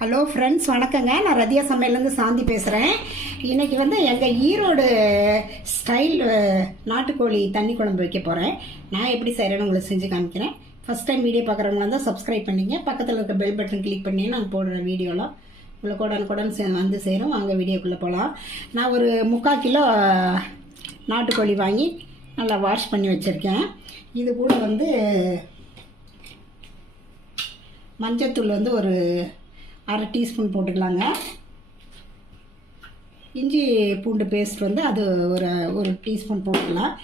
Hello friends வணக்கங்க. நான் ரதியா சமையலேருந்து சாந்தி பேசுகிறேன் இன்றைக்கி வந்து எங்கள் ஈரோடு ஸ்டைல் நாட்டுக்கோழி தண்ணி குழம்பு வைக்க போகிறேன் நான் எப்படி செய்கிறேன்னு உங்களுக்கு செஞ்சு காமிக்கிறேன். ஃபஸ்ட் டைம் வீடியோ பார்க்குறவங்களா இருந்தால் சப்ஸ்கிரைப் பண்ணிங்க. பக்கத்தில் இருக்க பெல் பட்டன் கிளிக் பண்ணி நாங்கள் போடுற வீடியோலாம் உங்களுக்கு உடனுக்குடன் சே- வந்து சேரும். வாங்க வீடியோக்குள்ளே போகலாம் நான் ஒரு முக்கால் கிலோ நாட்டுக்கோழி வாங்கி நல்லா வாஷ் பண்ணி வச்சுருக்கேன். இது கூட வந்து மஞ்சத்தூள் வந்து ஒரு அரை டீஸ்பூன் போட்டுக்கலாங்க. இஞ்சி பூண்டு பேஸ்ட் வந்து அது ஒரு ஒரு டீஸ்பூன் போட்டுக்கலாம்.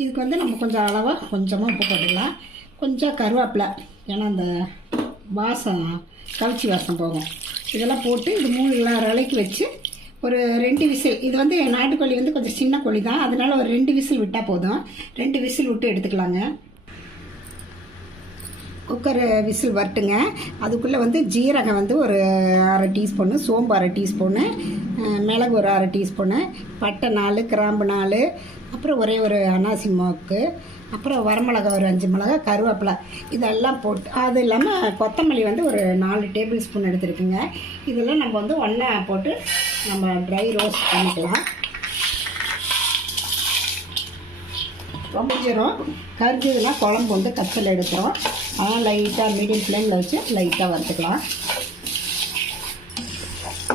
இதுக்கு வந்து நம்ம கொஞ்சம் அளவாக கொஞ்சமாக உப்பு போட்டுக்கலாம். கொஞ்சம் கருவேப்பிலை ஏன்னா அந்த வாசம் கவிச்சி வாசம் போகும். இதெல்லாம் போட்டு இது மூணு இலைக்கு வச்சு ஒரு ரெண்டு விசில் இது வந்து நாட்டுக்கோழி வந்து கொஞ்சம் சின்ன கோழி தான். அதனால ஒரு ரெண்டு விசில் விட்டால் போதும். ரெண்டு விசில் விட்டு எடுத்துக்கலாங்க. குக்கர் விசில் வரட்டுங்க. அதுக்குள்ளே வந்து ஜீரகம் வந்து ஒரு அரை டீஸ்பூனு சோம்பு அரை டீஸ்பூனு மிளகு ஒரு அரை டீஸ்பூனு பட்டை நாலு கிராம்பு நாலு அப்புறம் ஒரே ஒரு அனாசி மோக்கு அப்புறம் வரமிளகா ஒரு அஞ்சு மிளகா கருவேப்பிலை இதெல்லாம் போட்டு அது இல்லாமல் கொத்தமல்லி வந்து ஒரு நாலு டேபிள் ஸ்பூன் எடுத்துருக்குங்க. இதெல்லாம் நம்ம வந்து ஒன்றா போட்டு நம்ம ட்ரை ரோஸ்ட் பண்ணிக்கலாம். ரொம்ப ஜீரம் கருஞ்சதுன்னா குழம்பு வந்து கச்சல் எடுக்கிறோம். அதனால் லைட்டாக மீடியம் ஃப்ளேமில் வச்சு லைட்டாக வறுத்துக்கலாம்.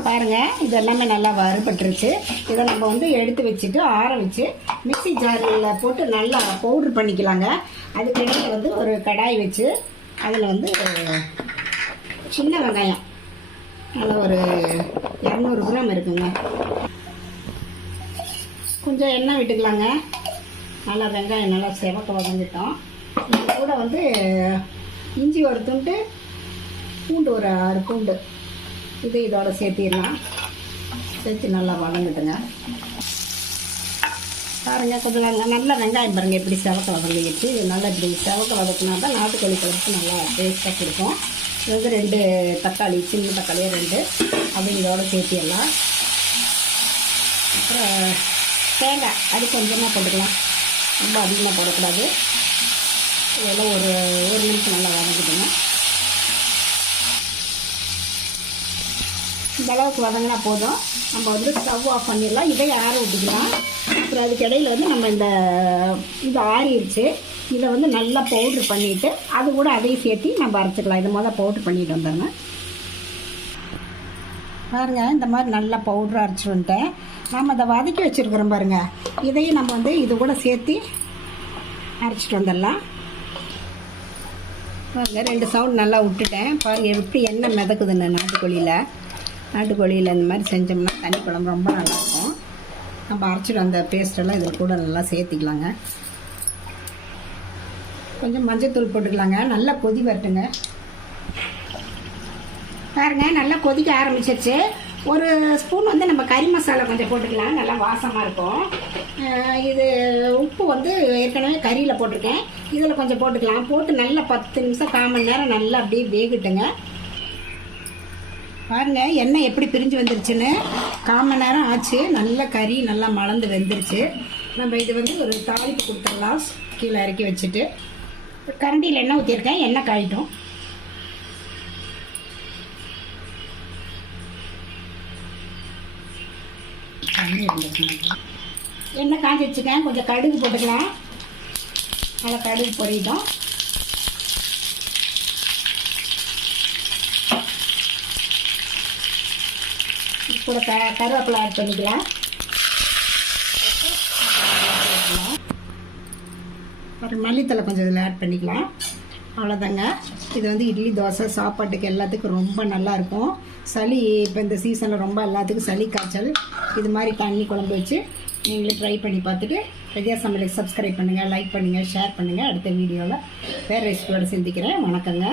பாருங்கள் இது எல்லாமே நல்லா வறுபட்டுருச்சு. இதை நம்ம வந்து எடுத்து வச்சுட்டு ஆற வச்சு மிக்ஸி ஜாரில் போட்டு நல்லா பவுட்ரு பண்ணிக்கலாங்க. அதுக்கிடையே வந்து ஒரு கடாய் வச்சு அதில் வந்து சின்ன வெங்காயம். நல்லா ஒரு இரநூறு கிராம் இருக்குங்க. கொஞ்சம் எண்ணெய் விட்டுக்கலாங்க. நல்லா வெங்காயம் நல்லா செவக்க வதங்கிட்டோம். இது கூட வந்து இஞ்சி ஒரு துண்டு பூண்டு ஒரு ஆறு பூண்டு. இது இதோட சேர்த்திடலாம். சேர்த்து நல்லா வளர்ந்துட்டுங்க பாருங்க கொஞ்சம் நல்லா- வெங்காயம் பாருங்க எப்படி செவக்க வதங்கிடுச்சு. நல்லா இப்படி செவக்க வதக்குனா தான் நாட்டுக்கோழி குழம்புக்கு நல்லா டேஸ்ட்டாக கொடுக்கும். இது வந்து ரெண்டு தக்காளி சின்ன தக்காளியாக ரெண்டு. அப்படி இதோட சேர்த்திடலாம். அப்புறம் தேங்காய் அது கொஞ்சமாக போட்டுக்கலாம். ரொம்ப அதிகமாக போடக்கூடாது. இதெல்லாம் ஒரு ஒரு நிமிஷம் நல்லா வதக்கிட்டுங்க இந்த அளவுக்கு வதங்கினா போதும். நம்ம வந்து ஸ்டவ் ஆஃப் பண்ணிடலாம். இதை ஆற விட்டுக்கலாம் அப்புறம் அதுக்கு இடையில வந்து நம்ம இந்த இது ஆறிடுச்சு இதை வந்து நல்லா பவுட்ரு பண்ணிவிட்டு அது கூட அதையும் சேர்த்து நம்ம அரைச்சிக்கலாம். இது முதல்ல பவுட்ரு பண்ணிட்டு வந்துடுங்க. பாருங்க இந்த மாதிரி நல்லா பவுட்ரு அரைச்சி வந்துட்டேன். நம்ம அதை வதக்கி வச்சுருக்குறோம் பாருங்கள் இதையும் நம்ம வந்து இது கூட சேர்த்து அரைச்சிட்டு வந்துடலாம். பாருங்க ரெண்டு சவுண்ட் நல்லா விட்டுட்டேன். பாருங்க எப்படி எண்ணெய் மிதக்குதுன்னு நாட்டுக்கோழியில். நாட்டுக்கோழியில் இந்த மாதிரி செஞ்சோம்னா தண்ணி குழம்பு ரொம்ப நல்லாயிருக்கும். நம்ம அரைச்சிட்டு அந்த பேஸ்டெல்லாம் இதில் கூட நல்லா சேர்த்திக்கலாங்க. கொஞ்சம் மஞ்சத்தூள் போட்டுக்கலாங்க. நல்லா கொதி வரட்டுங்க. பாருங்க நல்லா கொதிக்க ஆரம்பிச்சிருச்சு. ஒரு ஸ்பூன் வந்து நம்ம கறி மசாலா கொஞ்சம் போட்டுக்கலாம். நல்லா வாசமாக இருக்கும். இது உப்பு வந்து ஏற்கனவே கறியில் போட்டிருக்கேன். இதில் கொஞ்சம் போட்டுக்கலாம். போட்டு நல்லா பத்து நிமிஷம் கால் மணி நேரம் நல்லா அப்படியே வேகட்டுங்க. பாருங்கள் எண்ணெய் எப்படி பிரிஞ்சு வந்துருச்சுன்னு. கால் மணி நேரம் ஆச்சு. நல்லா கறி நல்லா மலர்ந்து வெந்துருச்சு. நம்ம இது வந்து ஒரு தாளிப்பு கொடுத்துடலாம். கீழே இறக்கி வச்சுட்டு. கரண்டியில் எண்ணெய் ஊற்றிருக்கேன் எண்ணெய் காயிட்டும். தண்ணி எண்ணெய் காஞ்சி வச்சுக்கேன் கொஞ்சம் கடுகு போட்டுக்கலாம். நல்லா கடுகு பொரியட்டும் கூட க கருவேப்பிலை ஆட் பண்ணிக்கலாம். அப்புறம் மல்லித்தலை கொஞ்சம் இதில் ஆட் பண்ணிக்கலாம். அவ்வளோதாங்க இது வந்து இட்லி தோசை சாப்பாட்டுக்கு எல்லாத்துக்கும் ரொம்ப நல்லாயிருக்கும். சளி இப்போ இந்த சீசனில் ரொம்ப எல்லாத்துக்கும் சளி காய்ச்சல். இது மாதிரி தண்ணி குழம்பு வச்சு நீங்களே ட்ரை பண்ணி பார்த்துட்டு ரெடியா சமையலுக்கு சப்ஸ்கிரைப் பண்ணுங்கள் லைக் பண்ணுங்கள் ஷேர் பண்ணுங்கள் அடுத்த வீடியோவில் வேறு ரெசிபியோடு சிந்திக்கிறேன். வணக்கங்க.